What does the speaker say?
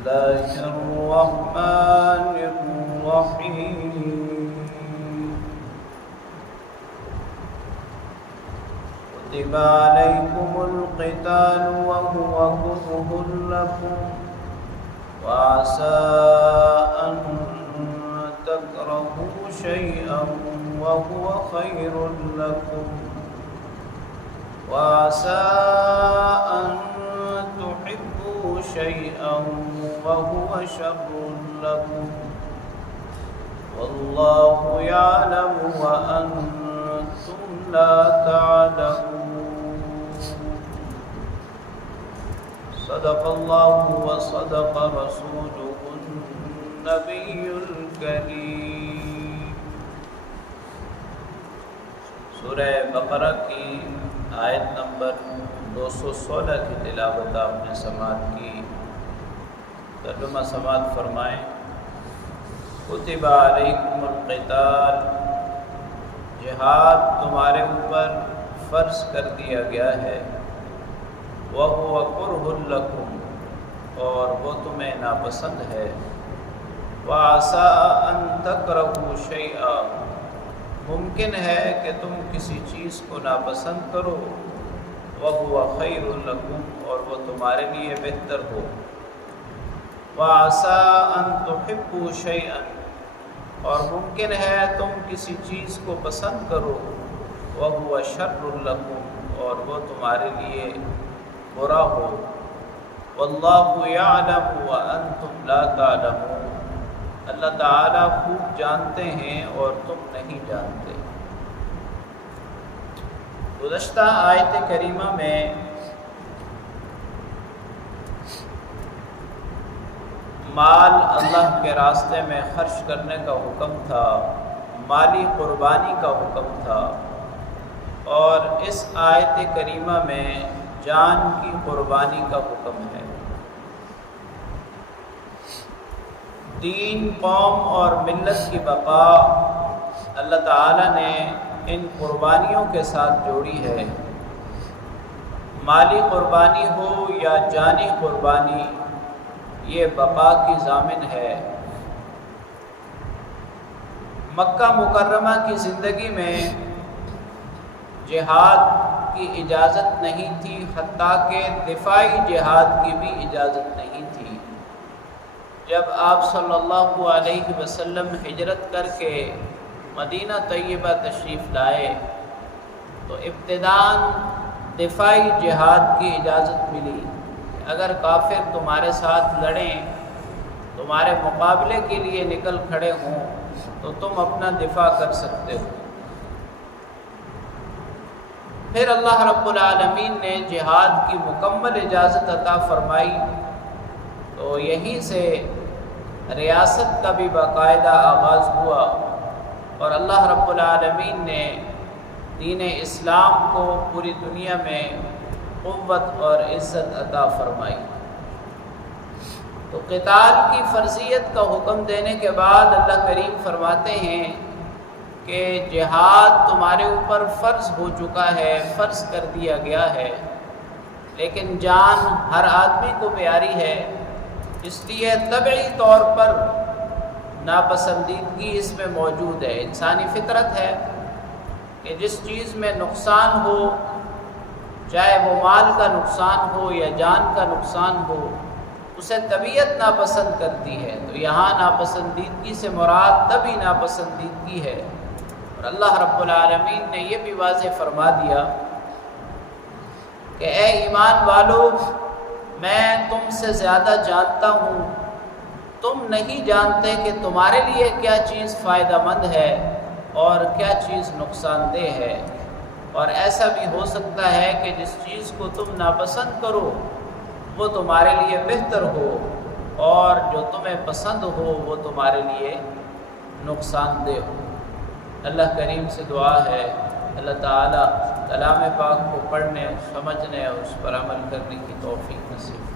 الله الرحمن الرحيم كتب عليكم القتال وهو كره لكم وعسى أن تكرهوا شيئا وهو خير لكم وعسى أن تحبوا شيئا وهو شر لكم والله يعلم وأنتم لا تعلمون. صدق الله وصدق رسوله النبي الكريم. سورہ بقرہ کی آیت نمبر 216 کی تلاوت آپ نے سماعت کی. ترجمہ سماعت فرمائیں. کتب علیکم القتال، جہاد تمہارے اوپر فرض کر دیا گیا ہے. وَهُوَ كُرْهٌ لَكُمْ، اور وہ تمہیں ناپسند ہے. وَعَسَىٰ أَن تَكْرَهُوا شَيْئًا، ممکن ہے کہ تم کسی چیز کو ناپسند کرو. وَهُوَ خَيْرٌ لَكُمْ، اور وہ تمہارے لیے بہتر ہو. وَعَسَىٰ أَن تُحِبُّوا شَيْئًا، اور ممکن ہے تم کسی چیز کو پسند کرو. وَهُوَ شَرٌّ لَكُمْ، اور وہ تمہارے لیے برا ہو. وَاللَّهُ يَعْلَمُ وَأَنْتُمْ لَا تَعْلَمُونَ، اللہ تعالیٰ خوب جانتے ہیں اور تم نہیں جانتے. گزشتہ آیت کریمہ میں مال اللہ کے راستے میں خرچ کرنے کا حکم تھا، مالی قربانی کا حکم تھا. اور اس آیت کریمہ میں جان کی قربانی کا حکم ہے. دین، قوم اور ملت کی بقا اللہ تعالی نے ان قربانیوں کے ساتھ جوڑی ہے. مالی قربانی ہو یا جانی قربانی، یہ بقا کی ضامن ہے. مکہ مکرمہ کی زندگی میں جہاد کی اجازت نہیں تھی، حتیٰ کہ دفاعی جہاد کی بھی اجازت نہیں تھی. جب آپ صلی اللہ علیہ وسلم ہجرت کر کے مدینہ طیبہ تشریف لائے تو ابتداءً دفاعی جہاد کی اجازت ملی. اگر کافر تمہارے ساتھ لڑیں، تمہارے مقابلے کے لیے نکل کھڑے ہوں تو تم اپنا دفاع کر سکتے ہو. پھر اللہ رب العالمین نے جہاد کی مکمل اجازت عطا فرمائی تو یہیں سے ریاست کا بھی باقاعدہ آغاز ہوا اور اللہ رب العالمین نے دین اسلام کو پوری دنیا میں قوت اور عزت عطا فرمائی. تو قتال کی فرضیت کا حکم دینے کے بعد اللہ کریم فرماتے ہیں کہ جہاد تمہارے اوپر فرض ہو چکا ہے، فرض کر دیا گیا ہے، لیکن جان ہر آدمی کو پیاری ہے، اس لیے طبعی طور پر ناپسندیدگی اس میں موجود ہے. انسانی فطرت ہے کہ جس چیز میں نقصان ہو، چاہے وہ مال کا نقصان ہو یا جان کا نقصان ہو، اسے طبیعت ناپسند کرتی ہے. تو یہاں ناپسندیدگی سے مراد طبعی ناپسندیدگی ہے. اور اللہ رب العالمین نے یہ بھی واضح فرما دیا کہ اے ایمان والو، میں تم سے زیادہ جانتا ہوں، تم نہیں جانتے کہ تمہارے لیے کیا چیز فائدہ مند ہے اور کیا چیز نقصان دہ ہے. اور ایسا بھی ہو سکتا ہے کہ جس چیز کو تم ناپسند کرو وہ تمہارے لیے بہتر ہو، اور جو تمہیں پسند ہو وہ تمہارے لیے نقصان دہ ہو. اللہ کریم سے دعا ہے اللہ تعالیٰ کلام پاک کو پڑھنے، سمجھنے اور اس پر عمل کرنے کی توفیق نصیب